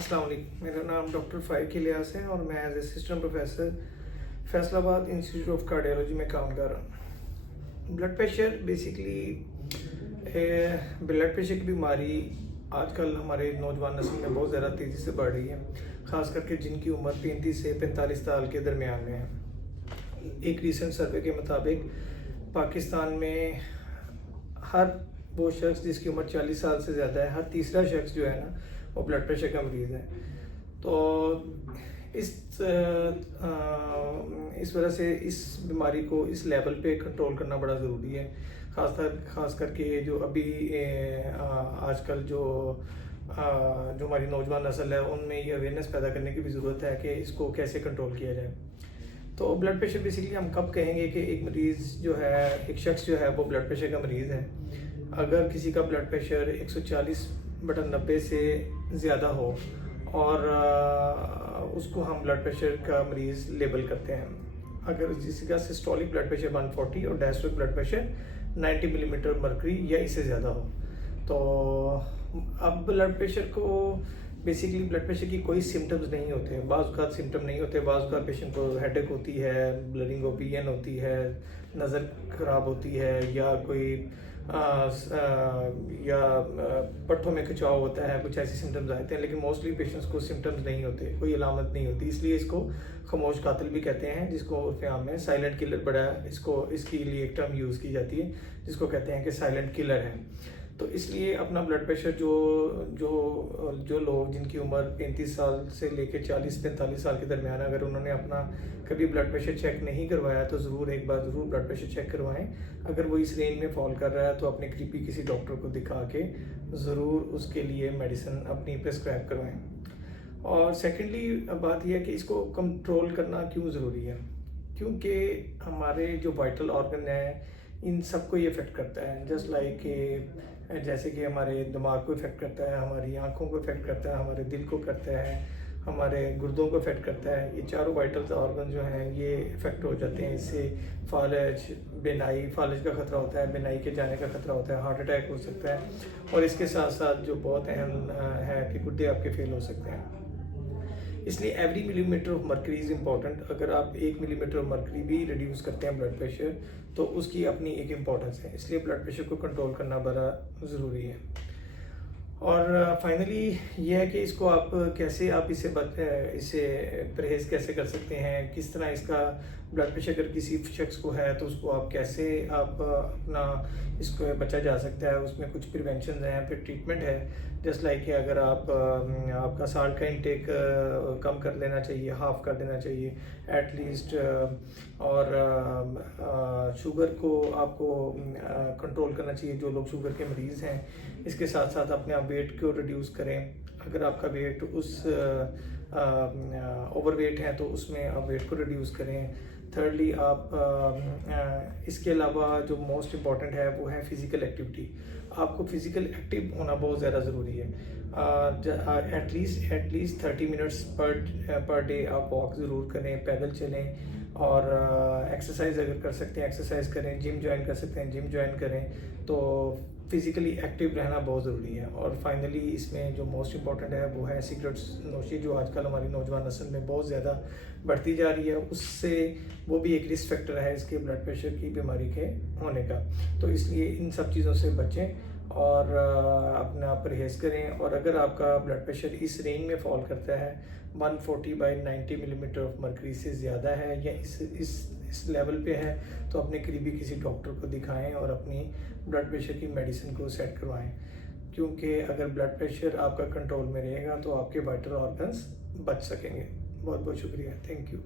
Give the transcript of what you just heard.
अस्सलाम वालेकुम। मेरा नाम डॉक्टर फ़ाइक इलियास है और मैं as assistant professor Faisalabad institute of cardiology में काम कर रहा हूँ। Blood pressure basically blood pressure की बीमारी आजकल हमारे नौजवान नस्ल में बहुत ज़्यादा तेज़ी से बढ़ रही है, ख़ास करके जिनकी उम्र 35 से 45 साल के दरमियान में है। एक रिसेंट सर्वे के मुताबिक पाकिस्तान में हर वो शख्स जिसकी उम्र 40 साल से ज़्यादा है, हर तीसरा शख्स जो है ना वो ब्लड प्रेशर का मरीज़ है। तो इस वजह से इस बीमारी को इस लेवल पे कंट्रोल करना बड़ा ज़रूरी है। ख़ास करके जो अभी आजकल जो हमारी नौजवान नस्ल है उनमें ये अवेयरनेस पैदा करने की भी ज़रूरत है कि इसको कैसे कंट्रोल किया जाए। तो ब्लड प्रेशर बेसिकली हम कब कहेंगे कि एक मरीज़ जो है, एक शख्स जो है वो ब्लड प्रेशर का मरीज़ है? अगर किसी का ब्लड प्रेशर 140/90 से ज़्यादा हो और उसको हम ब्लड प्रेशर का मरीज़ लेबल करते हैं। अगर किसी का सिस्टोलिक ब्लड प्रेशर 140 और diastolic blood pressure 90 millimetre mercury या इससे ज़्यादा हो, तो अब ब्लड प्रेशर को बेसिकली ब्लड प्रेशर की कोई सिम्टम्स नहीं होते, बाज़ सिम्टम नहीं होते। बाज़ पेशेंट को हेडेक होती है, ब्लडिंग ओपिनियन होती है, नज़र ख़राब होती है, या कोई पट्टों में खिंचाव होता है, कुछ ऐसे सिम्टम्स आते हैं। लेकिन मोस्टली पेशेंट्स को सिम्टम्स नहीं होते, कोई अलामत नहीं होती। इसलिए इसको खामोश कातिल भी कहते हैं, जिसको उर्फ़ में साइलेंट किलर बड़ा इसके लिए एक टर्म यूज़ की जाती है जिसको कहते हैं कि साइलेंट किलर है। तो इसलिए अपना ब्लड प्रेशर जो लोग जिनकी उम्र 35 साल से लेकर 40-45 साल के दरमियान, अगर उन्होंने अपना कभी ब्लड प्रेशर चेक नहीं करवाया तो ज़रूर एक बार ब्लड प्रेशर चेक करवाएं। अगर वो इस रेंज में फॉल कर रहा है तो अपने करीबी किसी डॉक्टर को दिखा के ज़रूर उसके लिए मेडिसिन अपनी प्रिस्क्राइब करवाएं। और सेकेंडली बात यह है कि इसको कंट्रोल करना क्यों ज़रूरी है, क्योंकि हमारे जो वाइटल ऑर्गन है इन सबको ये इफ़ेक्ट करता है। जस्ट लाइक जैसे कि हमारे दिमाग को इफ़ेक्ट करता है, हमारी आंखों को इफ़ेक्ट करता है, हमारे दिल को करता है, हमारे गुर्दों को इफ़ेक्ट करता है। ये चारों वाइटल ऑर्गन जो हैं ये इफ़ेक्ट हो जाते हैं। इससे फालज का ख़तरा होता है, बेनाई के जाने का ख़तरा होता है, हार्ट अटैक हो सकता है, और इसके साथ साथ जो बहुत अहम है कि गुर्दे आपके फेल हो सकते हैं। इसलिए every millimetre of mercury is important. अगर आप 1 मिलीमीटर ऑफ मर्करी भी रिड्यूस करते हैं ब्लड प्रेशर, तो उसकी अपनी एक इम्पॉर्टेंस है। इसलिए ब्लड प्रेशर को कंट्रोल करना बड़ा ज़रूरी है। और फाइनली ये है कि इसको आप कैसे इसे परहेज़ कैसे कर सकते हैं, किस तरह इसका ब्लड प्रेशर अगर किसी शख्स को है तो उसको आप कैसे अपना इसको बचा जा सकता है। उसमें कुछ प्रिवेंशन हैं, फिर ट्रीटमेंट है। जस्ट लाइक कि अगर आपका साल्ट का इंटेक कम कर लेना चाहिए, हाफ कर देना चाहिए एटलीस्ट, और शुगर को आपको कंट्रोल करना चाहिए जो लोग शुगर के मरीज़ हैं। इसके साथ साथ अपने आप वेट को रिड्यूस करें। अगर आपका वेट ओवरवेट है तो उसमें आप वेट को रिड्यूस करें। थर्डली आप इसके अलावा जो मोस्ट इम्पॉर्टेंट है वो है फ़िज़िकल एक्टिविटी। आपको फ़िज़िकल एक्टिव होना बहुत ज़्यादा ज़रूरी है। एटलीस्ट 30 मिनट्स पर डे आप वॉक ज़रूर करें, पैदल चलें, और एक्सरसाइज अगर कर सकते हैं एक्सरसाइज करें, जिम ज्वाइन कर सकते हैं जिम ज्वाइन करें। तो फिज़िकली एक्टिव रहना बहुत ज़रूरी है। और फाइनली इसमें जो मोस्ट इम्पॉर्टेंट है वो है सिगरेट्स नोशी, जो आजकल हमारी नौजवान नस्ल में बहुत ज़्यादा बढ़ती जा रही है। उससे वो भी एक रिस्क फैक्टर है इसके ब्लड प्रेशर की बीमारी के होने का। तो इसलिए इन सब चीज़ों से बचें और अपना परहेज़ करें। और अगर आपका ब्लड प्रेशर इस रेंज में फॉल करता है 140/90 मिलीमीटर ऑफ मर्करी से ज़्यादा है, या इस लेवल पे है, तो अपने करीबी किसी डॉक्टर को दिखाएं और अपनी ब्लड प्रेशर की मेडिसिन को सेट करवाएं। क्योंकि अगर ब्लड प्रेशर आपका कंट्रोल में रहेगा तो आपके वाइटल ऑर्गन्स बच सकेंगे। बहुत बहुत शुक्रिया, थैंक यू।